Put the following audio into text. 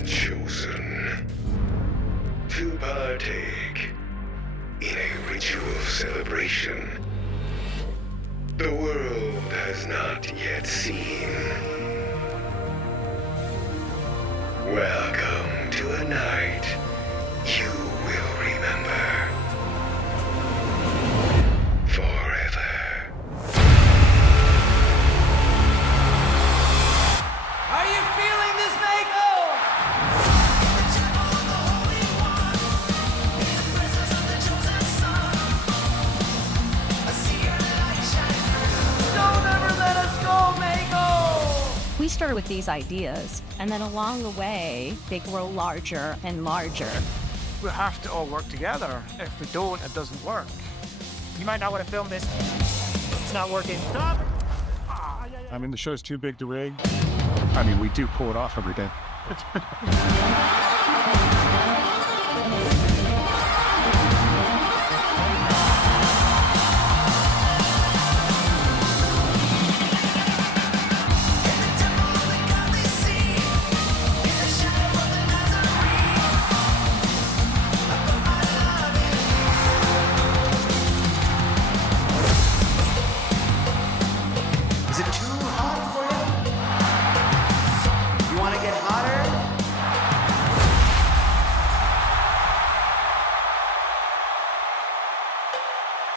been chosen to partake in a ritual celebration the world has not yet seen. Welcome to a night you will remember forever. Are you feeling this, Mako? Don't ever let us go, Mako! We started with these ideas, and then along the way, they grow larger and larger. We have to all work together. If we don't, it doesn't work. You might not want to film this. It's not working. Stop! I mean, the show's too big to rig. I mean, we do pull it off every day.